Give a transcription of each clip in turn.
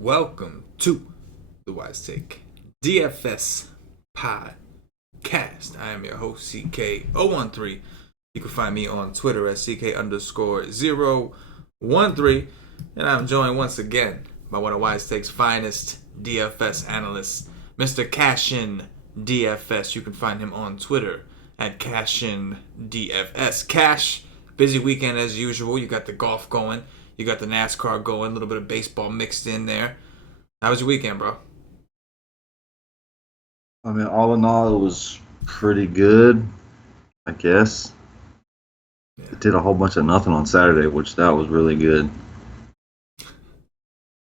welcome to the Wise Take DFS podcast. I am your host, CK013. You can find me on Twitter at CK_013. And I'm joined once again by one of Wise Take's finest DFS analysts, Mr. CashinDFS. You can find him on Twitter at CashinDFS. Cash, busy weekend as usual. You got the golf going. You got the NASCAR going. A little bit of baseball mixed in there. How was your weekend, bro? I mean, all in all, it was pretty good, I guess. Yeah. I did a whole bunch of nothing on Saturday, which that was really good.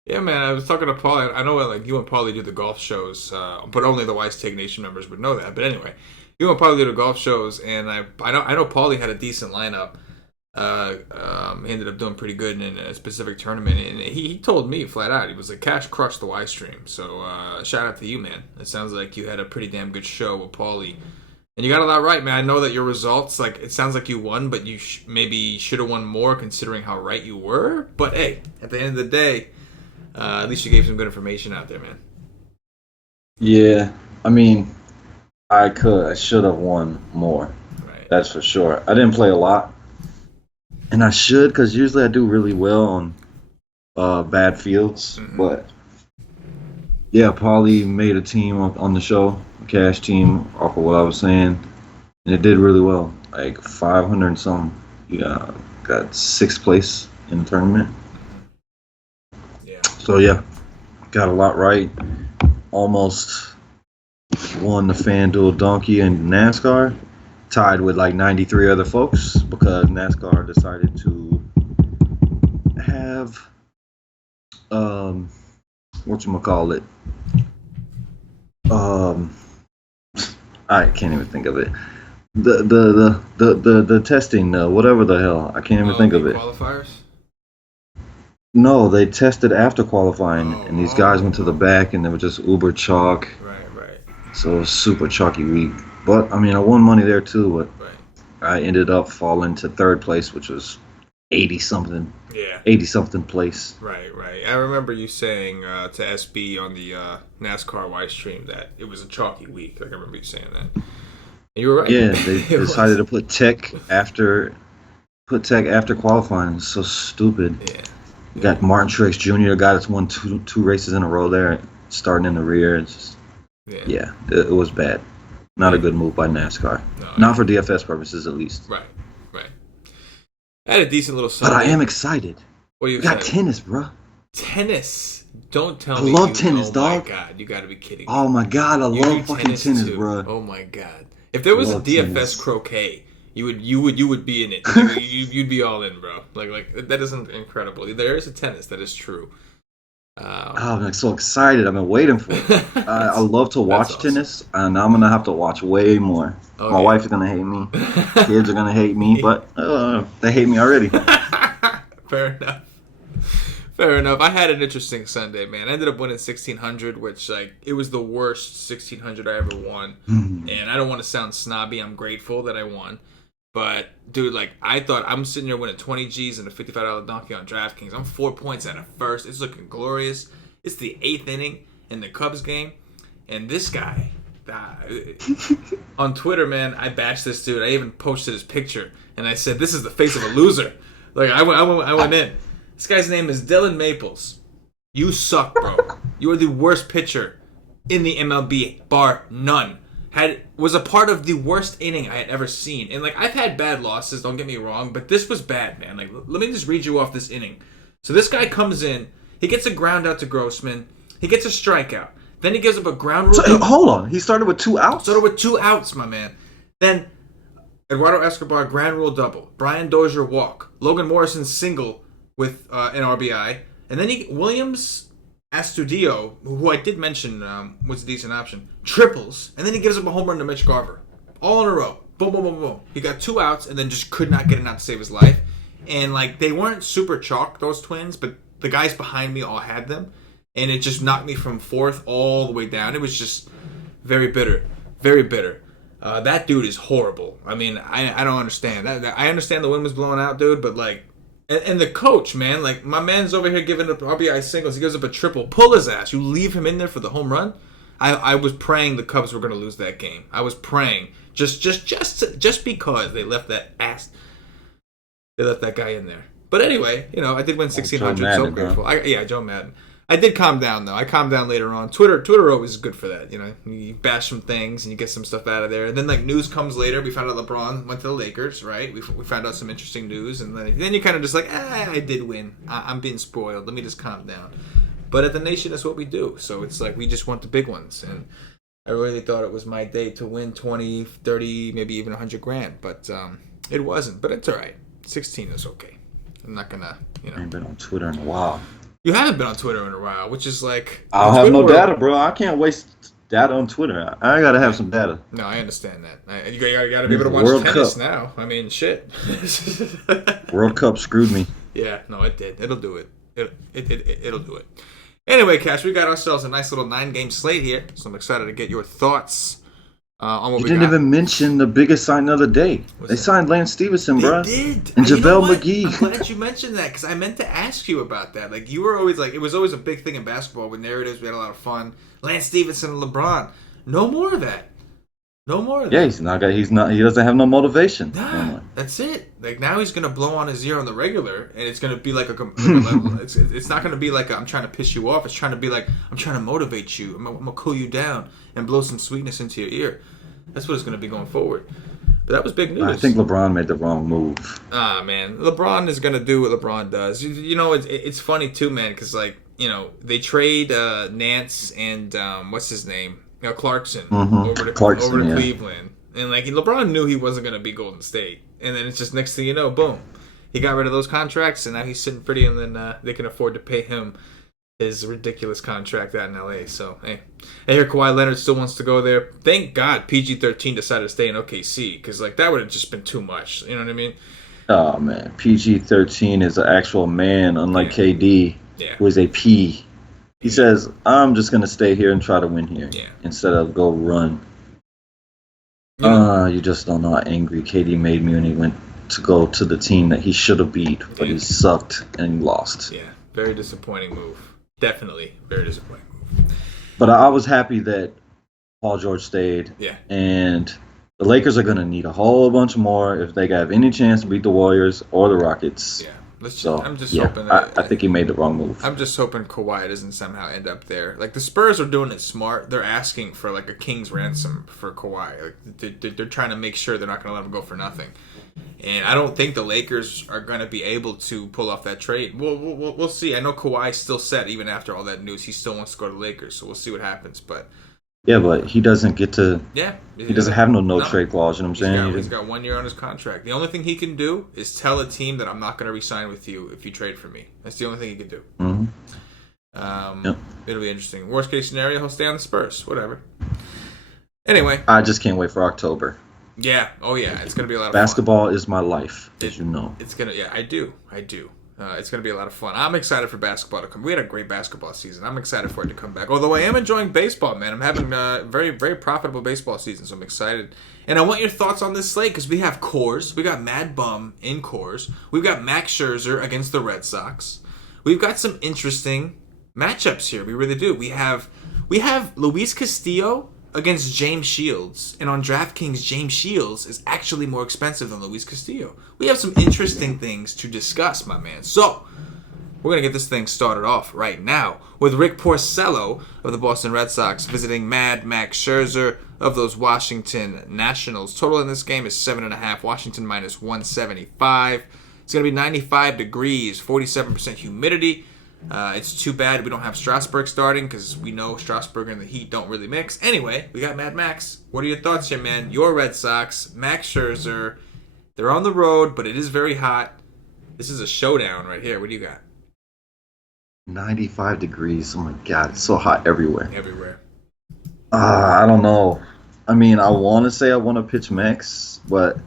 Yeah, man, I was talking to Paulie. I know like you and Paulie do the golf shows, but only the Wise Take Nation members would know that. But anyway, you and Paulie do the golf shows, and I know Paulie had a decent lineup. He ended up doing pretty good in a specific tournament, and he told me flat out, he was like, Cash crushed the Y stream. So shout out to you, man. It sounds like you had a pretty damn good show with Paulie, and you got a lot right, man. I know that your results, like, it sounds like you won, but you maybe should have won more considering how right you were. But hey, at the end of the day, at least you gave some good information out there, man. Yeah, I mean, I should have won more. Right. That's for sure. I didn't play a lot. And I should, because usually I do really well on bad fields. Mm-hmm. But, yeah, Paulie made a team on the show, a cash team, off of what I was saying. And it did really well, like 500 and something. Yeah, got sixth place in the tournament. Yeah. So, yeah, got a lot right. Almost won the FanDuel Donkey and NASCAR. Tied with like 93 other folks because NASCAR decided to have whatchamacallit. I can't even think of it. The testing, whatever the hell. I can't even think of it. Qualifiers? No, they tested after qualifying, and these guys went to the back, and they were just uber chalk. Right. So it was super chalky week. But, I mean, I won money there, too, but I ended up falling to third place, which was 80-something. Yeah. 80-something place. Right. I remember you saying to SB on the NASCAR Y stream that it was a chalky week. Like, I remember you saying that. And you were right. Yeah, they decided to put tech after qualifying. It's so stupid. Yeah. You got Martin Truex Jr., a guy that's won two races in a row there, starting in the rear. It's just, yeah, it was bad. Not a good move by NASCAR. No, not for DFS purposes, at least. Right. I had a decent little Sunday. But I am excited. What are you got tennis, bro. Tennis? Don't tell me. I love tennis, dog. Oh, my God. You got to be kidding me. Oh, my God. I love fucking tennis, bro. Oh, my God. If there was a DFS croquet, you would be in it. You'd be all in, bro. Like that isn't incredible. There is a tennis. That is true. I'm like so excited. I've been waiting for it. I love to watch tennis, and I'm gonna have to watch way more. Oh, my wife is gonna hate me. Kids are gonna hate me, but they hate me already. Fair enough. I had an interesting Sunday, man. I ended up winning 1,600, which it was the worst 1,600 I ever won. And I don't want to sound snobby. I'm grateful that I won. But, dude, I thought I'm sitting here winning 20 G's and a $55 donkey on DraftKings. I'm 4 points out of first. It's looking glorious. It's the 8th inning in the Cubs game. And this guy, on Twitter, man, I bashed this dude. I even posted his picture. And I said, this is the face of a loser. I went in. This guy's name is Dylan Maples. You suck, bro. You are the worst pitcher in the MLB, bar none. Was a part of the worst inning I had ever seen. And, I've had bad losses, don't get me wrong, but this was bad, man. Let me just read you off this inning. So this guy comes in, he gets a ground out to Grossman, he gets a strikeout. Then he gives up a ground rule. So, hold on, he started with 2 outs? Started with 2 outs, my man. Then, Eduardo Escobar, ground rule double. Brian Dozier walk. Logan Morrison single with an RBI. And then Williams Astudillo, who I did mention was a decent option, triples, and then he gives up a home run to Mitch Garver. All in a row. Boom, boom, boom, boom. He got 2 outs and then just could not get it out to save his life. And, they weren't super chalk, those twins, but the guys behind me all had them. And it just knocked me from 4th all the way down. It was just very bitter. Very bitter. That dude is horrible. I mean, I don't understand. I understand the wind was blowing out, dude, but, And the coach, man, like my man's over here giving up RBI singles. He gives up a triple. Pull his ass. You leave him in there for the home run. I was praying the Cubs were going to lose that game. I was praying just because they left that ass. They left that guy in there. But anyway, I did win 1,600. So grateful. Joe Madden. I did calm down though. I calmed down later on. Twitter always is good for that. You bash some things and you get some stuff out of there. And then like news comes later. We found out LeBron went to the Lakers, right? We found out some interesting news, and then you kind of just like, I did win. I'm being spoiled. Let me just calm down. But at the Nation, that's what we do. So it's like we just want the big ones, and I really thought it was my day to win 20, 30, maybe even 100 grand, but it wasn't. But it's all right. 16 is okay. I'm not gonna, I ain't been on Twitter in a while. You haven't been on Twitter in a while, which is like... I don't have no data, bro. I can't waste data on Twitter. I gotta have some data. No, I understand that. You gotta be able to watch World tennis Cup. Now. I mean, shit. World Cup screwed me. Yeah, no, it did. It'll do it. It'll do it. Anyway, Cash, we got ourselves a nice little 9-game slate here, so I'm excited to get your thoughts on what we got. You didn't even mention the biggest signing of the day. They signed Lance Stevenson, bro. They did. And JaVale McGee. I'm glad you mentioned that, because I meant to ask you about that. Like, you were always like, it was always a big thing in basketball with narratives. We had a lot of fun. Lance Stevenson and LeBron. No more of that. No more of that. Yeah, he doesn't have no motivation. Nah, that's it. Like, now he's going to blow on his ear on the regular, and it's going to be like it's not going to be like I'm trying to piss you off. It's trying to be like, I'm trying to motivate you. I'm going to cool you down and blow some sweetness into your ear. That's what it's going to be going forward. But that was big news. I think LeBron made the wrong move. Man. LeBron is going to do what LeBron does. It's funny, too, man, because, like, they trade Nance and, what's his name? Clarkson over to Cleveland. And, like, LeBron knew he wasn't going to be Golden State. And then it's just next thing you know, boom. He got rid of those contracts, and now he's sitting pretty, and then they can afford to pay him his ridiculous contract out in LA. So, hey. I hear Kawhi Leonard still wants to go there. Thank God PG-13 decided to stay in OKC, because, like, that would have just been too much. You know what I mean? Oh, man. PG-13 is an actual man, unlike KD, who is a P. He says, I'm just going to stay here and try to win here instead of go run. You just don't know how angry KD made me when he went to go to the team that he should have beat, but he sucked and he lost. Yeah, very disappointing move. Definitely very disappointing move. But I was happy that Paul George stayed. Yeah. And the Lakers are going to need a whole bunch more if they have any chance to beat the Warriors or the Rockets. Yeah. I'm just hoping that... I think he made the wrong move. I'm just hoping Kawhi doesn't somehow end up there. Like, the Spurs are doing it smart. They're asking for, like, a king's ransom for Kawhi. Like, they're trying to make sure they're not going to let him go for nothing. And I don't think the Lakers are going to be able to pull off that trade. We'll see. I know Kawhi's still set even after all that news. He still wants to go to the Lakers, so we'll see what happens. But... Yeah, but he doesn't get to... Yeah. He doesn't have no trade clause, you know what I'm saying? He's got 1 year on his contract. The only thing he can do is tell a team that I'm not going to re-sign with you if you trade for me. That's the only thing he can do. Mm-hmm. It'll be interesting. Worst case scenario, he'll stay on the Spurs. Whatever. Anyway. I just can't wait for October. Yeah. Oh, yeah. It's going to be a lot of Basketball is my life, as you know. It's going to... Yeah, I do. It's going to be a lot of fun. I'm excited for basketball to come. We had a great basketball season. I'm excited for it to come back. Although I am enjoying baseball, man. I'm having a very, very profitable baseball season, so I'm excited. And I want your thoughts on this slate because we have Coors. We got Mad Bum in Coors. We've got Max Scherzer against the Red Sox. We've got some interesting matchups here. We really do. We have Luis Castillo against James Shields. And on DraftKings, James Shields is actually more expensive than Luis Castillo. We have some interesting things to discuss, my man. So, we're going to get this thing started off right now with Rick Porcello of the Boston Red Sox visiting Mad Max Scherzer of those Washington Nationals. Total in this game is 7.5. Washington minus 175. It's going to be 95 degrees, 47% humidity. It's too bad we don't have Strasburg starting because we know Strasburg and the Heat don't really mix. Anyway, we got Mad Max. What are your thoughts here, man? Your Red Sox, Max Scherzer. They're on the road, but it is very hot. This is a showdown right here. What do you got? 95 degrees. Oh, my God. It's so hot everywhere. Everywhere. I don't know. I mean, I want to say I want to pitch Max, but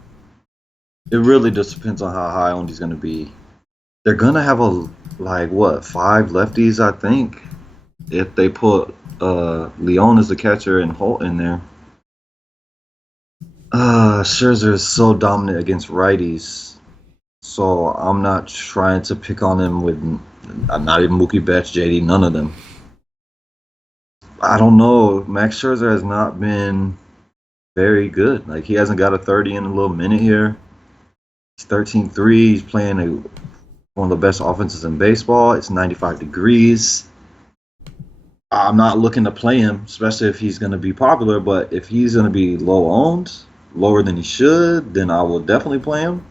it really just depends on how high on he's going to be. They're going to have 5 lefties, I think, if they put Leon as the catcher and Holt in there. Scherzer is so dominant against righties. So I'm not trying to pick on him with not even Mookie Betts, JD, none of them. I don't know. Max Scherzer has not been very good. Like, he hasn't got a 30 in a little minute here. He's 13-3. He's playing one of the best offenses in baseball. It's 95 degrees. I'm not looking to play him, especially if he's going to be popular. But if he's going to be low owned, lower than he should, then I will definitely play him.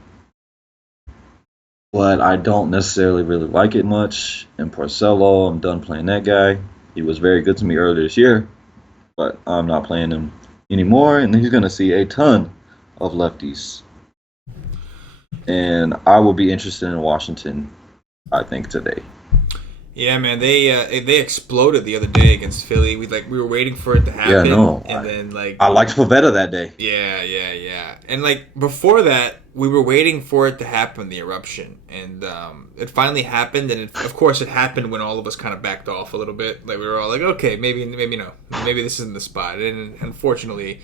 But I don't necessarily really like it much. And Porcello, I'm done playing that guy. He was very good to me earlier this year, but I'm not playing him anymore. And he's going to see a ton of lefties. And I will be interested in Washington, I think, today. Yeah, man, they exploded the other day against Philly. We were waiting for it to happen. Yeah, no. I liked Pavetta that day. Yeah. And before that, we were waiting for it to happen, the eruption, and it finally happened. And of course, it happened when all of us kind of backed off a little bit. Like, we were all like, okay, maybe no, maybe this isn't the spot. And unfortunately,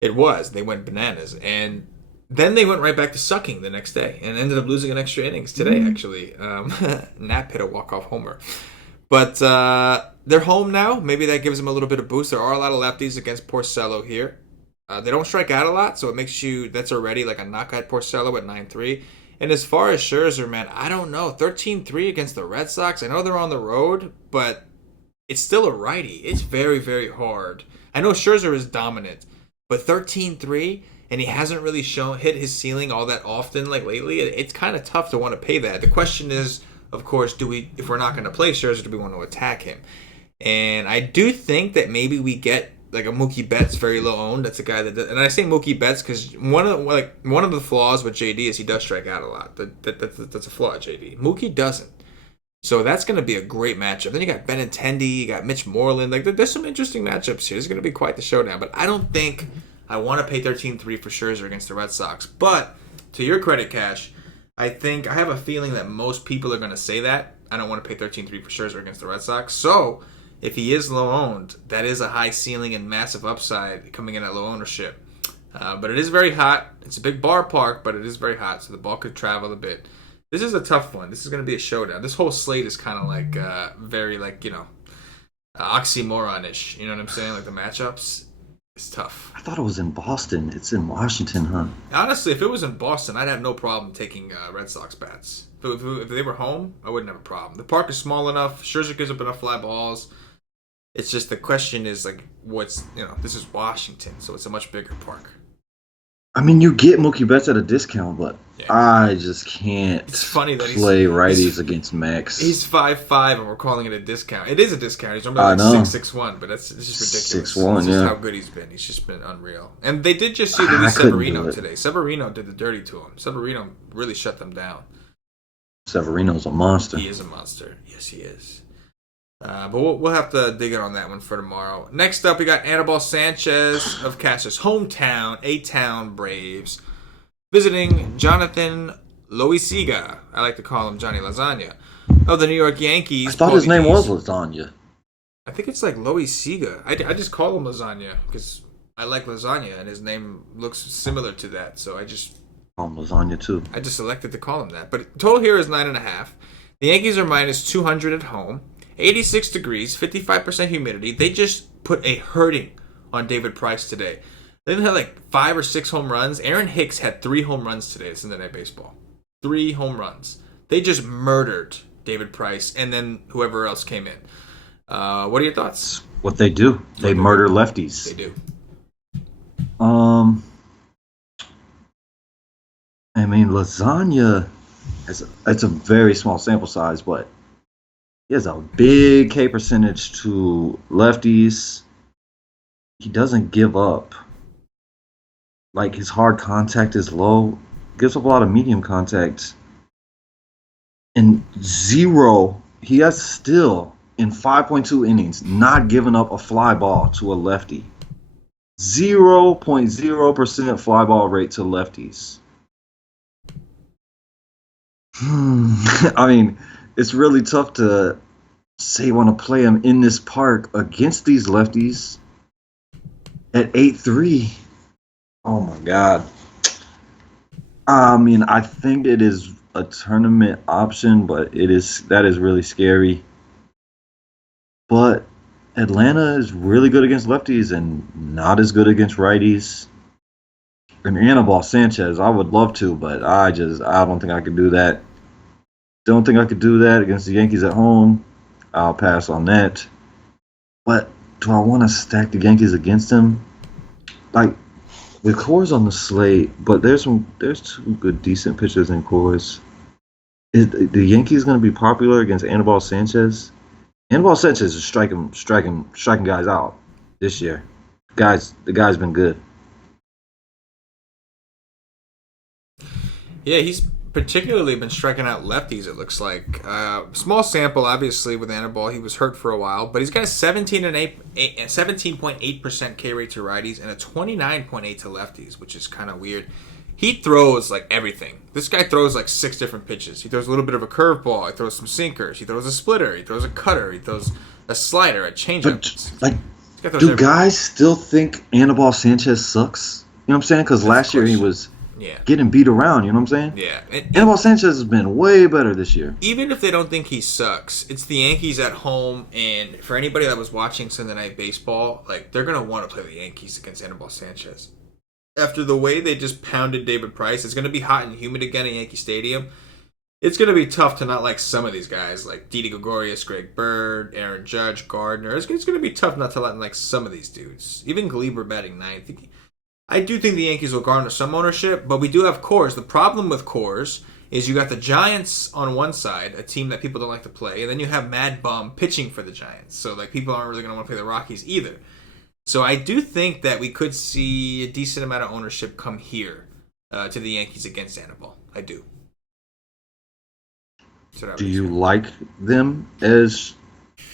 it was. They went bananas, and then they went right back to sucking the next day and ended up losing an extra innings today, actually. Knapp hit a walk-off homer. But they're home now. Maybe that gives them a little bit of boost. There are a lot of lefties against Porcello here. They don't strike out a lot, so it makes that's already like a knockout Porcello at 9-3. And as far as Scherzer, man, I don't know. 13-3 against the Red Sox. I know they're on the road, but it's still a righty. It's very, very hard. I know Scherzer is dominant, but 13-3... and he hasn't really hit his ceiling all that often like lately. It's kind of tough to want to pay that. The question is, of course, if we're not going to play Scherzer, do we want to attack him? And I do think that maybe we get like a Mookie Betts very low owned. That's a guy that and I say Mookie Betts because one of the flaws with JD is he does strike out a lot. That's a flaw at JD. Mookie doesn't. So that's going to be a great matchup. Then you got Benintendi, you got Mitch Moreland. Like, there's some interesting matchups here. It's going to be quite the showdown. But I don't think I want to pay 13-3 for Scherzer against the Red Sox. But to your credit, Cash, I have a feeling that most people are going to say that. I don't want to pay 13-3 for Scherzer against the Red Sox. So if he is low owned, that is a high ceiling and massive upside coming in at low ownership. But it is very hot. It's a big ballpark, but it is very hot, so the ball could travel a bit. This is a tough one. This is going to be a showdown. This whole slate is kind of like very oxymoron-ish. You know what I'm saying? Like the matchups. It's tough. I thought it was in Boston. It's in Washington, huh? Honestly, if it was in Boston, I'd have no problem taking Red Sox bats. If they were home, I wouldn't have a problem. The park is small enough. Scherzer gives up enough fly balls. It's just the question is, this is Washington, so it's a much bigger park. I mean, you get Mookie Betts at a discount, but yeah. I just can't play righties against Max. He's 5'5", and we're calling it a discount. It is a discount. He's normally 6'1", but it's just ridiculous. 6'1", This is how good he's been. He's just been unreal. And they did just see Luis Severino today. Severino did the dirty to him. Severino really shut them down. Severino's a monster. He is a monster. Yes, he is. But we'll have to dig in on that one for tomorrow. Next up, we got Anibal Sanchez of Cash's hometown, A-Town Braves, visiting Jonathan Loisiga. I like to call him Johnny Lasagna, of the New York Yankees. I thought his name was Lasagna. I think it's like Loisiga. I just call him Lasagna because I like lasagna, and his name looks similar to that, so I just call him Lasagna too. I just elected to call him that. But total here is 9.5. The Yankees are minus 200 at home. 86 degrees, 55% humidity. They just put a hurting on David Price today. They had like 5 or 6 home runs. Aaron Hicks had 3 home runs today. It's Sunday Night Baseball. 3 home runs. They just murdered David Price and then whoever else came in. What are your thoughts? What they do. They murder lefties. They do. I mean, Lasagna, it's a very small sample size, but he has a big K percentage to lefties. He doesn't give up. Like, his hard contact is low. Gives up a lot of medium contact. And he has still, in 5.2 innings, not given up a fly ball to a lefty. 0.0% fly ball rate to lefties. I mean, it's really tough to say you want to play him in this park against these lefties at 8-3. Oh my God. I mean, I think it is a tournament option, but that is really scary. But Atlanta is really good against lefties and not as good against righties. And Anibal Sanchez, I would love to, but I don't think I could do that. Don't think I could do that against the Yankees at home. I'll pass on that. But do I want to stack the Yankees against him? Like, with Coors on the slate, but there's two good, decent pitchers in Coors. Is the Yankees going to be popular against Anibal Sanchez? Anibal Sanchez is striking guys out this year. The guy's been good. Yeah, he's particularly been striking out lefties, it looks like. Small sample, obviously, with Anibal. He was hurt for a while, but he's got a 17.8% K rate to righties and a 29.8 to lefties, which is kind of weird. He throws like everything. This guy throws like 6 different pitches. He throws a little bit of a curveball. He throws some sinkers. He throws a splitter. He throws a cutter. He throws a slider, a changeup. Like, do guys still think Anibal Sanchez sucks? You know what I'm saying? Because last year he was getting beat around. You know what I'm saying? Yeah. Anibal Sanchez has been way better this year. Even if they don't think he sucks, it's the Yankees at home, and for anybody that was watching Sunday Night Baseball, like they're gonna want to play the Yankees against Anibal Sanchez. After the way they just pounded David Price, it's going to be hot and humid again at Yankee Stadium. It's going to be tough to not like some of these guys, like Didi Gregorius, Greg Bird, Aaron Judge, Gardner. It's going to be tough not to like some of these dudes. Even Gleyber batting ninth. I do think the Yankees will garner some ownership, but we do have Coors. The problem with Coors is you got the Giants on one side, a team that people don't like to play, and then you have Mad Bum pitching for the Giants. So like people aren't really going to want to play the Rockies either. So I do think that we could see a decent amount of ownership come here to the Yankees against Anibal. I do. Do you like them as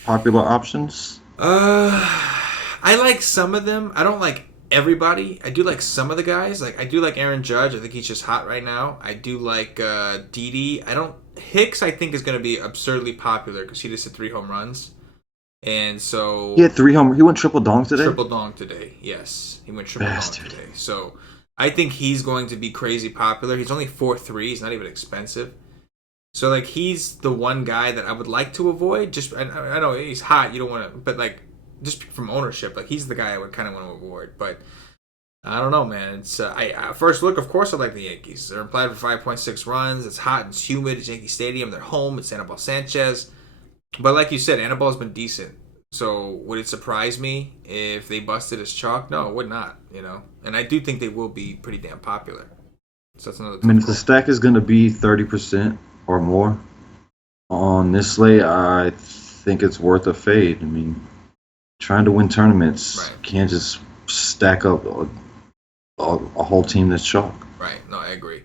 popular options? I like some of them. I don't like everybody. I do like some of the guys. Like I do like Aaron Judge. I think he's just hot right now. I do like Didi. Hicks I think is going to be absurdly popular because he just hit 3 home runs. And so he had 3 homers. He went triple dong today. Triple dong today, yes. He went triple dong today. So I think he's going to be crazy popular. He's only 4.3. He's not even expensive. So like he's the one guy that I would like to avoid. Just I know he's hot. You don't want to, but like just from ownership, like he's the guy I would kind of want to avoid. But I don't know, man. It's first look, of course, I like the Yankees. They're implied for 5.6 runs. It's hot and it's humid. It's Yankee Stadium. They're home. It's Anibal Sanchez. But like you said, Anibal's been decent. So would it surprise me if they busted his chalk? No, it would not, you know. And I do think they will be pretty damn popular. So that's another. I mean, if the stack is going to be 30% or more on this slate, I think it's worth a fade. I mean, trying to win tournaments, can't just stack up a whole team that's chalk. Right. No, I agree.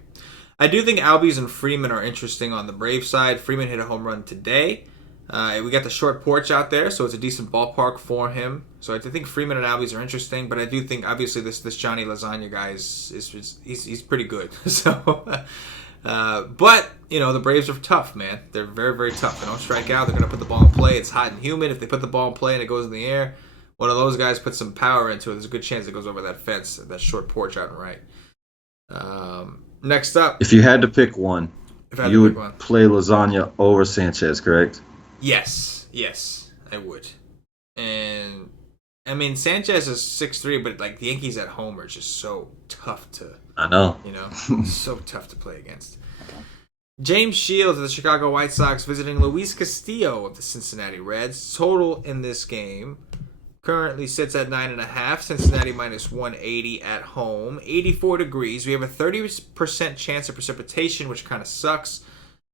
I do think Albies and Freeman are interesting on the Brave side. Freeman hit a home run today. We got the short porch out there, so it's a decent ballpark for him. So I think Freeman and Albies are interesting, but I do think obviously this Johnny Lasagna guy he's pretty good. So, but you know the Braves are tough, man. They're very, very tough. They don't strike out. They're gonna put the ball in play. It's hot and humid. If they put the ball in play and it goes in the air, one of those guys puts some power into it. There's a good chance it goes over that fence, that short porch out and right. Next up, if you had to pick one, you would play Lasagna over Sanchez, correct? Yes, I would. And I mean, Sanchez is 6'3", but like the Yankees at home are just so tough to. I know. You know, so tough to play against. James Shields of the Chicago White Sox visiting Luis Castillo of the Cincinnati Reds. Total in this game currently sits at 9.5. Cincinnati minus 180 at home. 84 degrees. We have a 30% chance of precipitation, which kind of sucks.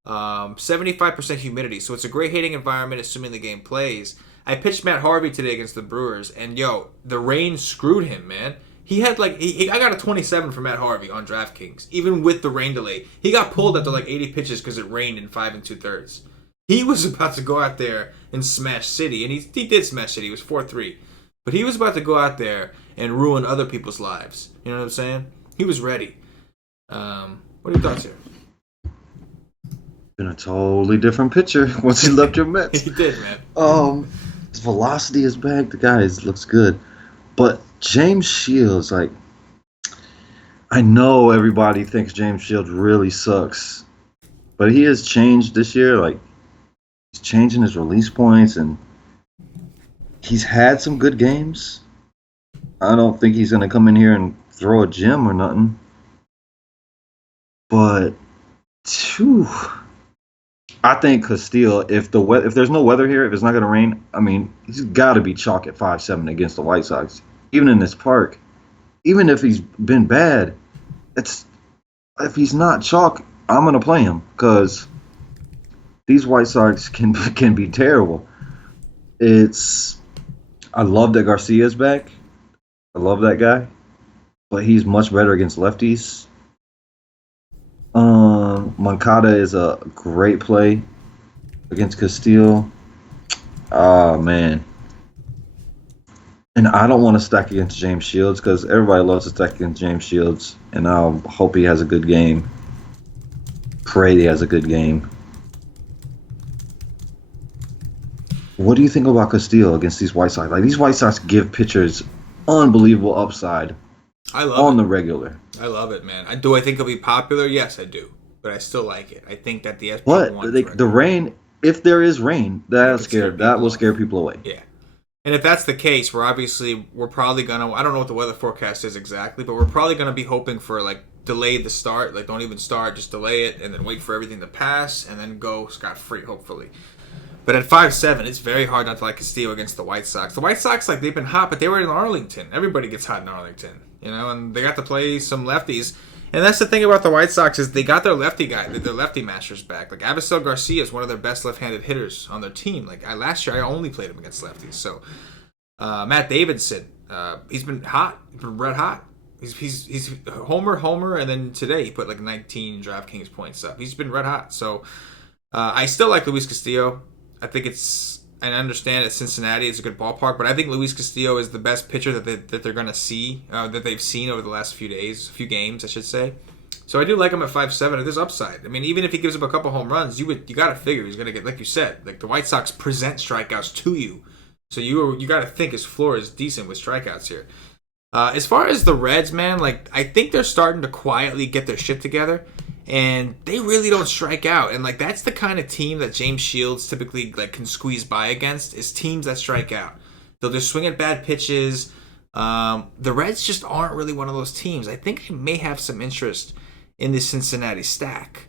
75% humidity, so it's a great hitting environment assuming the game plays. I pitched Matt Harvey today against the Brewers, and the rain screwed him, man. He had I got a 27 for Matt Harvey on DraftKings, even with the rain delay. He got pulled after like 80 pitches because it rained in 5 2/3. He was about to go out there and smash City, and he did smash City. He was 4-3, but he was about to go out there and ruin other people's lives. You know what I'm saying? He was ready. What are your thoughts here? Been a totally different pitcher once he left your Mets. He did, man. His velocity is back. The guy looks good. But James Shields, like, I know everybody thinks James Shields really sucks. but he has changed this year. Like, he's changing his release points, and he's had some good games. I don't think he's gonna come in here and throw a gem or nothing. But, I think Castillo, if there's no weather here, if it's not gonna rain, I mean, he's got to be chalk at 5-7 against the White Sox, even in this park. Even if he's been bad, if he's not chalk, I'm gonna play him because these White Sox can be terrible. I love that Garcia's back. I love that guy, but he's much better against lefties. Moncada is a great play against Castillo. Oh, man. And I don't want to stack against James Shields because everybody loves to stack against James Shields, and I hope he has a good game. Pray he has a good game. What do you think about Castillo against these White Sox? Like, these White Sox give pitchers unbelievable upside on the regular. I love it, man. Do I think it'll be popular? Yes, I do. But I still like it. I think that the SP1... But the rain, if there is rain, that will scare people away. Yeah. And if that's the case, we're probably going to... I don't know what the weather forecast is exactly, but we're probably going to be hoping for, like, delay the start. Like, don't even start, just delay it, and then wait for everything to pass, and then go scot-free, hopefully. But at 5-7, it's very hard not to like Castillo against the White Sox. The White Sox, like, they've been hot, but they were in Arlington. Everybody gets hot in Arlington, you know, and they got to play some lefties. And that's the thing about the White Sox is they got their lefty masters back. Like, Avisel Garcia is one of their best left-handed hitters on their team. Like, last year, I only played him against lefties. So, Matt Davidson, he's been hot. He's been red hot. He's homer, and then today he put like 19 DraftKings points up. He's been red hot. So, I still like Luis Castillo. I think I understand at Cincinnati it's a good ballpark, but I think Luis Castillo is the best pitcher that they're going to see, that they've seen over the last few games, I should say. So I do like him at 5-7. There's upside. I mean, even if he gives up a couple home runs, you got to figure he's going to get, like you said, like the White Sox present strikeouts to you. So you got to think his floor is decent with strikeouts here. As far as the Reds, man, like I think they're starting to quietly get their shit together. And they really don't strike out. And, like, that's the kind of team that James Shields typically, like, can squeeze by against is teams that strike out. They'll just swing at bad pitches. The Reds just aren't really one of those teams. I think they may have some interest in the Cincinnati stack.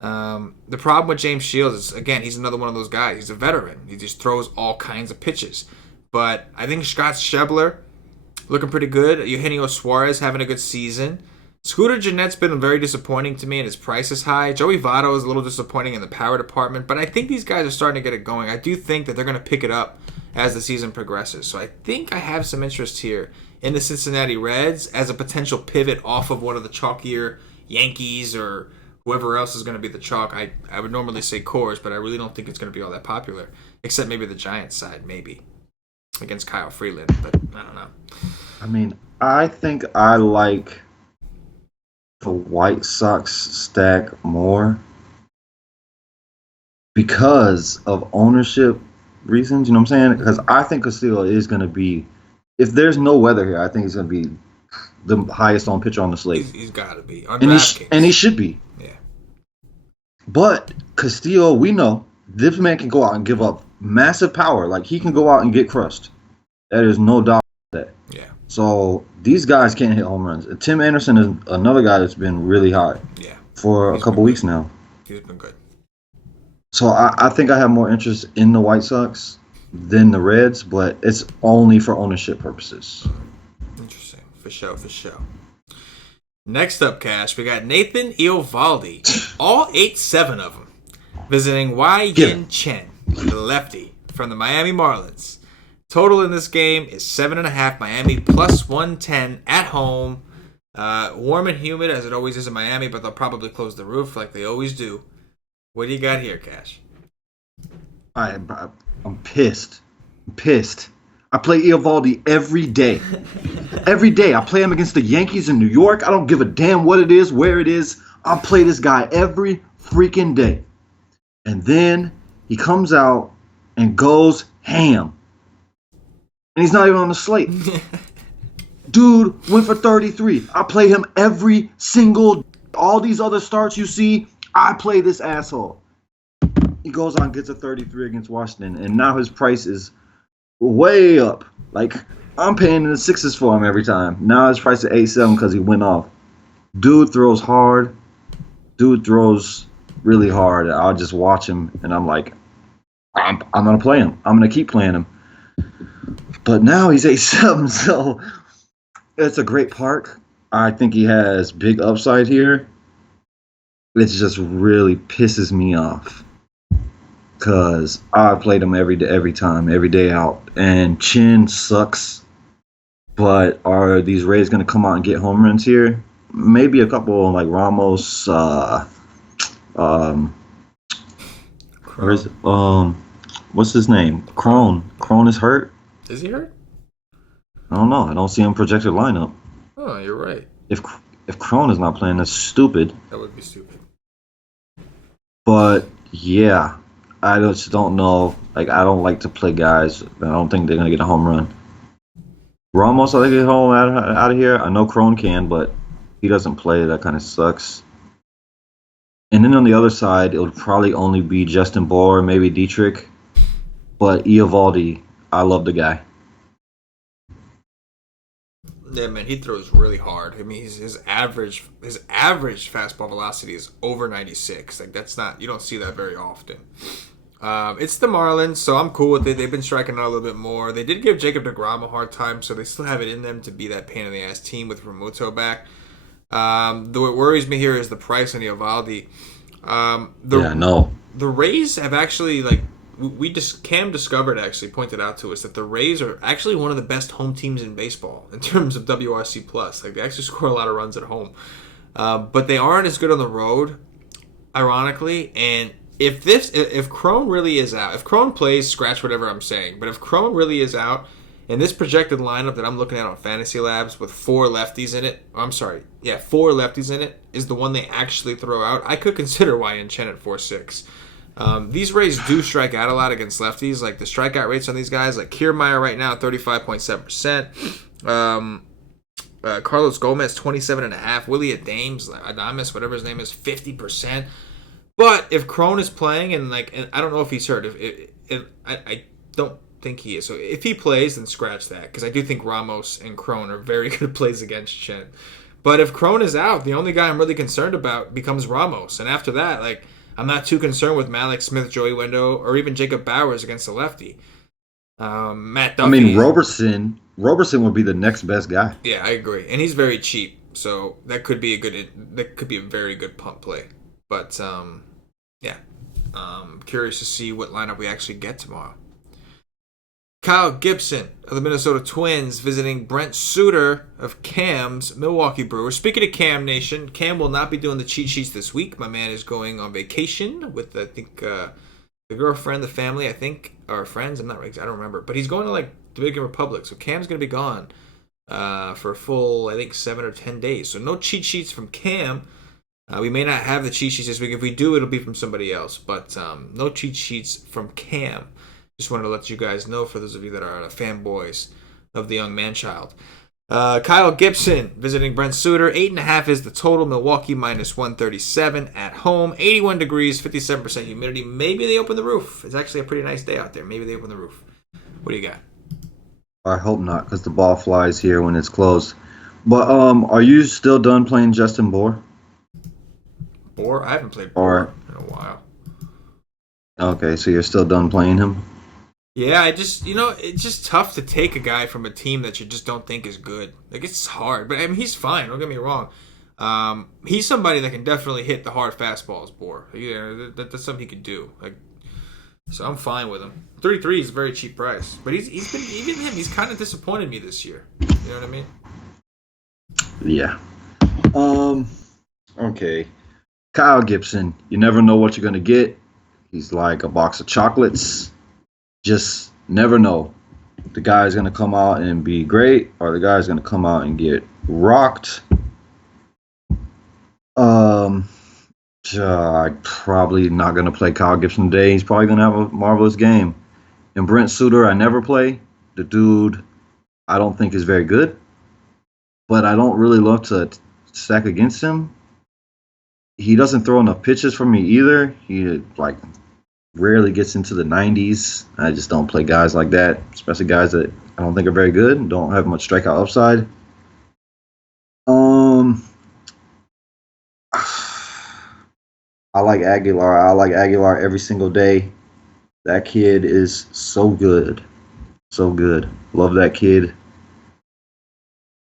The problem with James Shields is, again, he's another one of those guys. He's a veteran. He just throws all kinds of pitches. But I think Scott Schebler looking pretty good. Eugenio Suarez having a good season. Scooter Jeanette's been very disappointing to me, and his price is high. Joey Votto is a little disappointing in the power department, but I think these guys are starting to get it going. I do think that they're going to pick it up as the season progresses. So I think I have some interest here in the Cincinnati Reds as a potential pivot off of one of the chalkier Yankees or whoever else is going to be the chalk. I would normally say Coors, but I really don't think it's going to be all that popular, except maybe the Giants side, maybe, against Kyle Freeland, but I don't know. I mean, I think I like the White Sox stack more because of ownership reasons, you know what I'm saying? Because I think Castillo is going to be, if there's no weather here, I think he's going to be the highest owned pitcher on the slate. He's got to be. And he should be. Yeah. But Castillo, we know, this man can go out and give up massive power. Like, he can go out and get crushed. There is no doubt about that. Yeah. So these guys can't hit home runs. Tim Anderson is another guy that's been really hot for a couple weeks now. He's been good. So I think I have more interest in the White Sox than the Reds, but it's only for ownership purposes. Interesting. For sure. Next up, Cash, we got Nathan Eovaldi. All 8-7 of them. Visiting Wai-Yin Chen, the lefty from the Miami Marlins. Total in this game is 7.5. Miami plus 110 at home. Warm and humid as it always is in Miami, but they'll probably close the roof like they always do. What do you got here, Cash? I'm pissed. I play Eovaldi every day. Every day. I play him against the Yankees in New York. I don't give a damn what it is, where it is. I'll play this guy every freaking day. And then he comes out and goes ham. And he's not even on the slate. Dude went for 33. I play him every single. All these other starts you see, I play this asshole. He goes on, gets a 33 against Washington, and now his price is way up. Like, I'm paying in the sixes for him every time. Now his price is 8-7 because he went off. Dude throws hard. Dude throws really hard. I'll just watch him, and I'm like, I'm going to play him. I'm going to keep playing him. But now he's 8-7, so it's a great park. I think he has big upside here. It just really pisses me off. Because I played him every day out. And Chin sucks. But are these Rays going to come out and get home runs here? Maybe a couple like Ramos. What's his name? Crone. Crone is hurt? Is he hurt? I don't know. I don't see him projected lineup. Oh, you're right. If Crone is not playing, that's stupid. That would be stupid. But yeah. I just don't know. Like, I don't like to play guys. I don't think they're going to get a home run. Ramos, I think, get home out of here. I know Crone can, but he doesn't play. That kind of sucks. And then on the other side, it would probably only be Justin Bohr, maybe Dietrich. But Eovaldi, I love the guy. Yeah, man, he throws really hard. I mean, his average fastball velocity is over 96. Like, that's not, you don't see that very often. It's the Marlins, so I'm cool with it. They've been striking out a little bit more. They did give Jacob deGrom a hard time, so they still have it in them to be that pain in the ass team with Realmuto back. What worries me here is the price on Eovaldi. Yeah, I know. The Rays have actually, like, Cam Discovered actually pointed out to us that the Rays are actually one of the best home teams in baseball in terms of WRC plus. Like, they actually score a lot of runs at home, but they aren't as good on the road, ironically. And if Crone really is out, if Crone plays, scratch whatever I'm saying. But if Crone really is out, and this projected lineup that I'm looking at on Fantasy Labs with 4 lefties in it, 4 lefties in it is the one they actually throw out. I could consider Wyan Chen at 4-6. These Rays do strike out a lot against lefties. Like, the strikeout rates on these guys, like Kiermaier right now, 35.7%. Carlos Gomez, 27.5%. Willie Adames, whatever his name is, 50%. But if Crone is playing, and I don't know if he's hurt. I don't think he is. So if he plays, then scratch that, because I do think Ramos and Crone are very good plays against Chen. But if Crone is out, the only guy I'm really concerned about becomes Ramos. And after that, like, I'm not too concerned with Malik Smith, Joey Wendo, or even Jacob Bowers against the lefty. Matt Duffy. I mean, Roberson would be the next best guy. Yeah, I agree, and he's very cheap, so that could be a very good punt play. But curious to see what lineup we actually get tomorrow. Kyle Gibson of the Minnesota Twins visiting Brent Suter of Cam's Milwaukee Brewers. Speaking of Cam Nation, Cam will not be doing the cheat sheets this week. My man is going on vacation with, I think, the girlfriend, the family, I think, or friends. I don't remember. But he's going to, like, Dominican Republic. So Cam's going to be gone for a full, I think, 7 or 10 days. So no cheat sheets from Cam. We may not have the cheat sheets this week. If we do, it'll be from somebody else. But no cheat sheets from Cam. Just wanted to let you guys know, for those of you that are fanboys of the young man-child. Kyle Gibson visiting Brent Suter. 8.5 is the total. Milwaukee minus 137 at home. 81 degrees, 57% humidity. Maybe they open the roof. It's actually a pretty nice day out there. Maybe they open the roof. What do you got? I hope not, because the ball flies here when it's closed. But are you still done playing Justin Bohr? Bohr? I haven't played Bohr in a while. Okay, so you're still done playing him? Yeah, it's just tough to take a guy from a team that you just don't think is good. Like, it's hard, but I mean, he's fine. Don't get me wrong. He's somebody that can definitely hit the hard fastballs, Bohr. Yeah, that's something he could do. Like, so I'm fine with him. 33 is a very cheap price, but he's kind of disappointed me this year. You know what I mean? Yeah. Okay. Kyle Gibson. You never know what you're gonna get. He's like a box of chocolates. Just never know. The guy's going to come out and be great, or the guy's going to come out and get rocked. I'm probably not going to play Kyle Gibson today. He's probably going to have a marvelous game. And Brent Suter, I never play. The dude, I don't think is very good. But I don't really love to stack against him. he doesn't throw enough pitches for me either. He like rarely gets into the 90s. I just don't play guys like that, especially guys that I don't think are very good and don't have much strikeout upside. I like Aguilar. I like Aguilar every single day. That kid is so good. So good. Love that kid.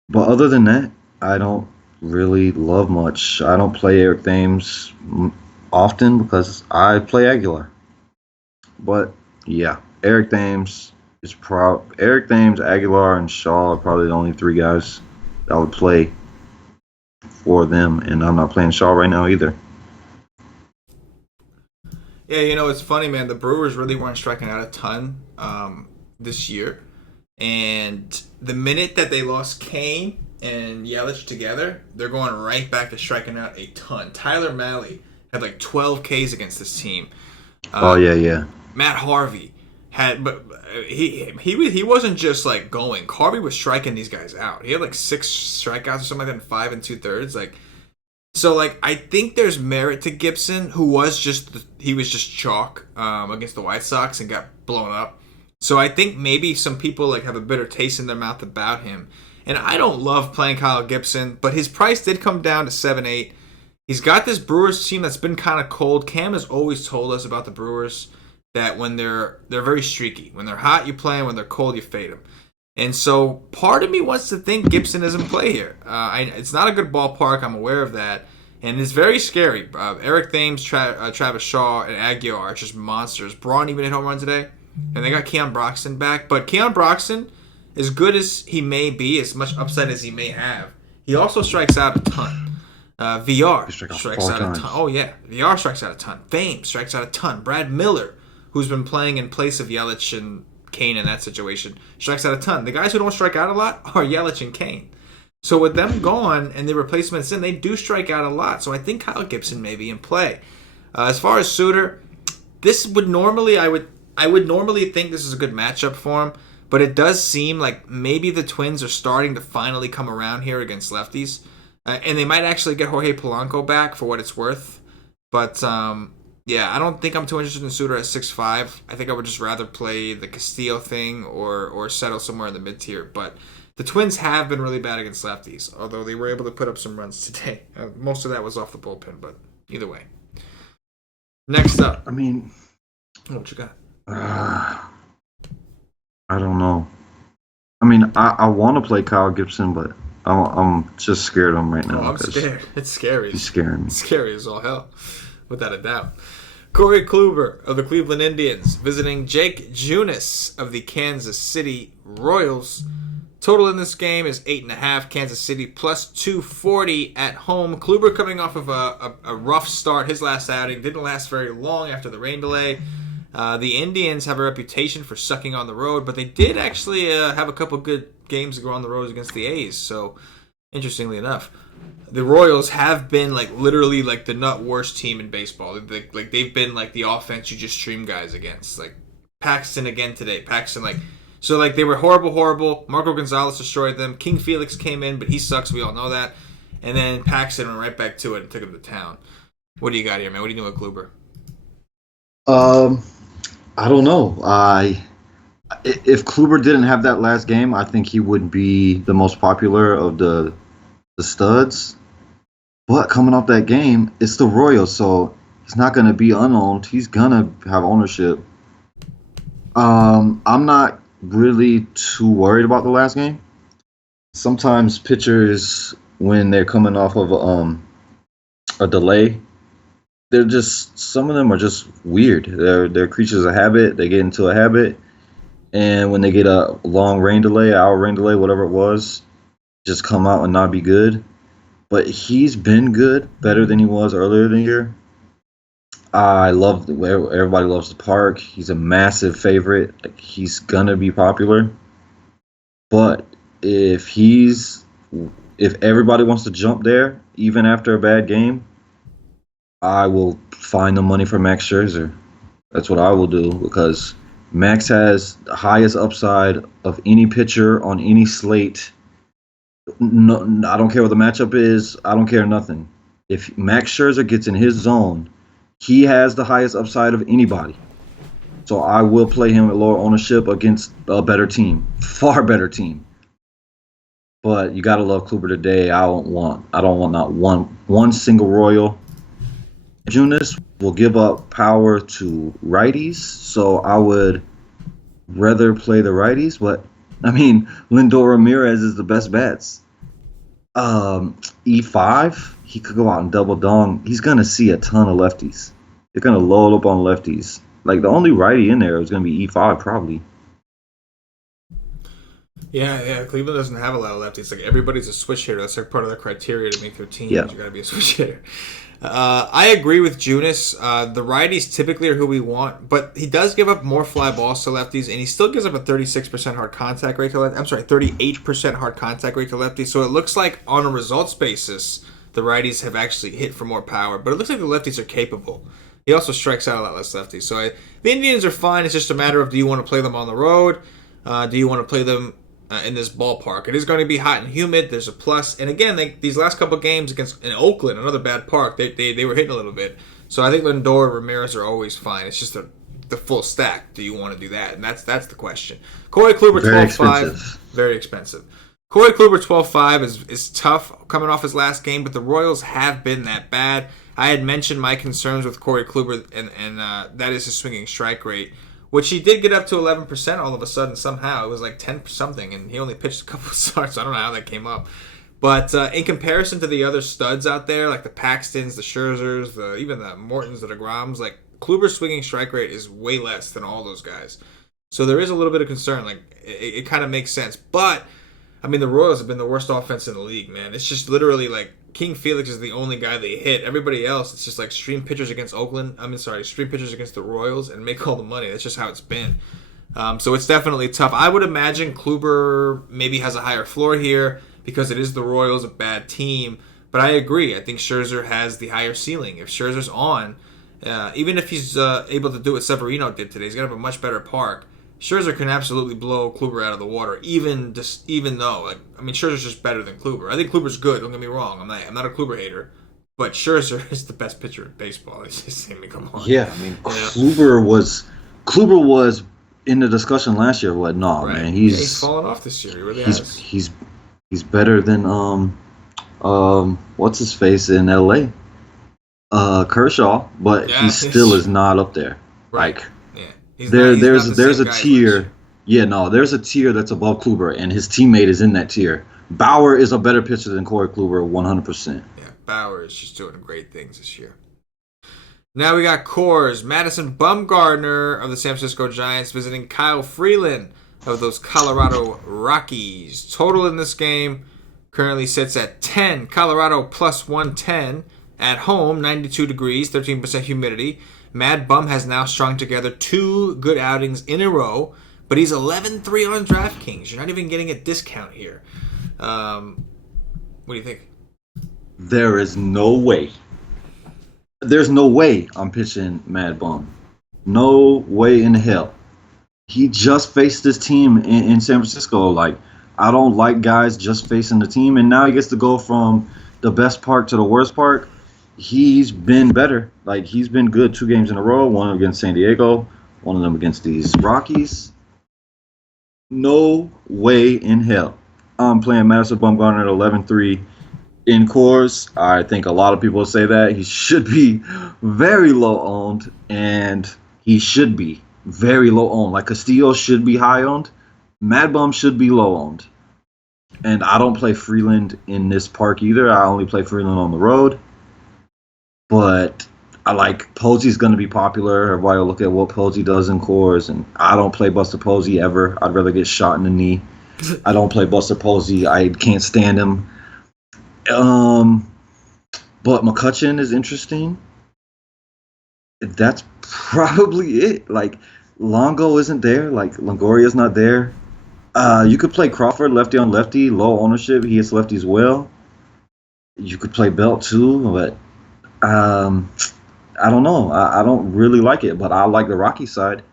But other than that, I don't really love much. I don't play Eric Thames often because I play Aguilar. But yeah, Eric Thames, Aguilar, and Shaw are probably the only three guys that I would play for them, and I'm not playing Shaw right now either. Yeah, it's funny, man. The Brewers really weren't striking out a ton this year. And the minute that they lost Kane and Yelich together, they're going right back to striking out a ton. Tyler Mahle had like 12 Ks against this team. Yeah. Matt Harvey had, but he wasn't just like going. Harvey was striking these guys out. He had like 6 strikeouts or something like that in 5 2/3. So I think there's merit to Gibson, who was just chalk against the White Sox and got blown up. So I think maybe some people have a bitter taste in their mouth about him. And I don't love playing Kyle Gibson, but his price did come down to 7-8. He's got this Brewers team that's been kind of cold. Cam has always told us about the Brewers that when they're very streaky. When they're hot, you play them. When they're cold, you fade them. And so part of me wants to think Gibson is in play here. It's not a good ballpark. I'm aware of that. And it's very scary. Eric Thames, Travis Shaw, and Aguilar are just monsters. Braun even hit home run today. And they got Keon Broxton back. But Keon Broxton, as good as he may be, as much upside as he may have, he also strikes out a ton. VR strikes out a ton. Oh, yeah. VR strikes out a ton. Fame strikes out a ton. Brad Miller, who's been playing in place of Yelich and Kane in that situation, strikes out a ton. The guys who don't strike out a lot are Yelich and Kane. So with them gone and the replacements in, they do strike out a lot. So I think Kyle Gibson may be in play. As far as Suter, this would normally, I would normally think this is a good matchup for him, but it does seem like maybe the Twins are starting to finally come around here against lefties. And they might actually get Jorge Polanco back for what it's worth. But yeah, I don't think I'm too interested in Suter at 6.5. I think I would just rather play the Castillo thing or settle somewhere in the mid-tier. But the Twins have been really bad against lefties, although they were able to put up some runs today. Most of that was off the bullpen, but either way. Next up. What you got? I don't know. I want to play Kyle Gibson, but I'm just scared of him right now. I'm scared. It's scary. He's scaring me. It's scary as all hell, without a doubt. Corey Kluber of the Cleveland Indians visiting Jake Junis of the Kansas City Royals. Total in this game is 8.5. Kansas City plus 240 at home. Kluber coming off of a rough start. His last outing didn't last very long after the rain delay. The Indians have a reputation for sucking on the road, but they did actually have a couple good games to go on the road against the A's. So, interestingly enough, the Royals have been literally the not worst team in baseball. They've been the offense you just stream guys against. Paxton again today. So they were horrible. Marco Gonzalez destroyed them. King Felix came in, but he sucks. We all know that. And then Paxton went right back to it and took him to town. What do you got here, man? What are you doing with Kluber? I don't know. If Kluber didn't have that last game, I think he would be the most popular of the studs. But coming off that game, it's the Royals, so he's not going to be unowned. He's going to have ownership. I'm not really too worried about the last game. Sometimes pitchers, when they're coming off of a delay, some of them are just weird. They're creatures of habit. They get into a habit, and when they get a long rain delay, hour rain delay, whatever it was, just come out and not be good. But he's been good, better than he was earlier in the year. I love everybody loves the park. He's a massive favorite. He's gonna be popular. But if everybody wants to jump there, even after a bad game, I will find the money for Max Scherzer. That's what I will do, because Max has the highest upside of any pitcher on any slate. No, I don't care what the matchup is. I don't care nothing. If Max Scherzer gets in his zone, he has the highest upside of anybody. So I will play him at lower ownership against a better team, far better team. But you gotta love Kluber today. I don't want not one single Royal. Junis will give up power to righties, so I would rather play the righties. But I mean, Lindor Ramirez is the best bets. E5, he could go out and double dong. He's gonna see a ton of lefties. They're gonna load up on lefties. Like the only righty in there is gonna be E5 probably. Yeah. Cleveland doesn't have a lot of lefties. Like everybody's a switch hitter. That's like part of their criteria to make their teams. Yeah. You got to be a switch hitter. I agree with Junis. The righties typically are who we want, but he does give up more fly balls to lefties, and he still gives up a 36% hard contact rate to lefties. I'm sorry, 38% hard contact rate to lefties. So it looks like on a results basis, the righties have actually hit for more power, but it looks like the lefties are capable. He also strikes out a lot less lefties. So the Indians are fine. It's just a matter of, do you want to play them on the road? Do you want to play them in this ballpark? It is going to be hot and humid. There's a plus. And again, these last couple games in Oakland, another bad park, they were hitting a little bit. So I think Lindor, Ramirez are always fine. It's just the full stack. Do you want to do that? And that's the question. Corey Kluber, 12-5. Very expensive. Corey Kluber, 12-5 is tough coming off his last game, but the Royals have been that bad. I had mentioned my concerns with Corey Kluber, and that is his swinging strike rate, which he did get up to 11% all of a sudden somehow. It was like 10 something, and he only pitched a couple of starts. I don't know how that came up. But in comparison to the other studs out there, like the Paxtons, the Scherzers, even the Mortons, the DeGroms, like Kluber's swinging strike rate is way less than all those guys. So there is a little bit of concern. Like it kind of makes sense. But, I mean, the Royals have been the worst offense in the league, man. It's just literally like King Felix is the only guy they hit. Everybody else, it's just like stream pitchers against stream pitchers against the Royals and make all the money. That's just how it's been. So it's definitely tough. I would imagine Kluber maybe has a higher floor here because it is the Royals, a bad team. But I agree. I think Scherzer has the higher ceiling. If Scherzer's on, even if he's able to do what Severino did today, he's going to have a much better park. Scherzer can absolutely blow Kluber out of the water, even though, Scherzer's just better than Kluber. I think Kluber's good, don't get me wrong. I'm not a Kluber hater, but Scherzer is the best pitcher in baseball. It's just, come on. Yeah, Kluber was in the discussion last year. What? No, right. Man, he's fallen off this year. He really has. He's better than what's his face in LA, Kershaw, but he still is not up there. Right. Like. There's a tier. There's a tier that's above Kluber, and his teammate is in that tier. Bauer is a better pitcher than Corey Kluber, 100%. Yeah, Bauer is just doing great things this year. Now we got Coors. Madison Bumgarner of the San Francisco Giants visiting Kyle Freeland of those Colorado Rockies. Total in this game currently sits at 10. Colorado plus 110. At home, 92 degrees, 13% humidity. Mad Bum has now strung together 2 good outings in a row, but he's 11-3 on DraftKings. You're not even getting a discount here. What do you think? There's no way I'm pitching Mad Bum. No way in hell. He just faced this team in San Francisco. Like, I don't like guys just facing the team, and now he gets to go from the best park to the worst park. He's been better. Like, he's been good 2 games in a row, one against San Diego, one of them against these Rockies. No way in hell I'm playing Madison Bumgarner at 11-3 in Coors. I think a lot of people say that. He should be very low owned, and he should be very low owned. Like, Castillo should be high owned. Mad Bum should be low owned. And I don't play Freeland in this park either. I only play Freeland on the road. But I like Posey's going to be popular. Everybody will look at what Posey does in Coors, and I don't play Buster Posey ever. I'd rather get shot in the knee. I don't play Buster Posey. I can't stand him. But McCutchen is interesting. That's probably it. Like, Longo isn't there. Like, Longoria's not there. You could play Crawford, lefty on lefty, low ownership. He hits lefties well. You could play Belt too, but I don't know. I don't really like it, but I like the Rockies side.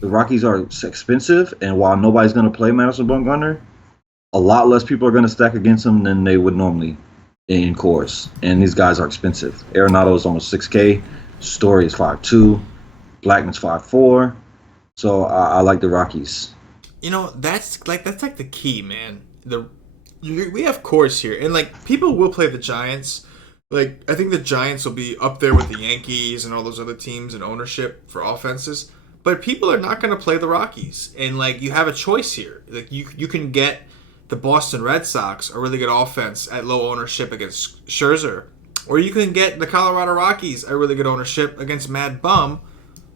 The Rockies are expensive, and while nobody's going to play Madison Bumgarner, a lot less people are going to stack against him than they would normally in Coors, and these guys are expensive. Arenado is almost 6K. Story is 5.2. Blackman's 5.4. So I like the Rockies. That's like the key, man. We have Coors here, and like people will play the Giants. Like I think the Giants will be up there with the Yankees and all those other teams in ownership for offenses. But people are not going to play the Rockies, and like you have a choice here. Like you can get the Boston Red Sox, a really good offense at low ownership against Scherzer, or you can get the Colorado Rockies, a really good ownership against Mad Bum,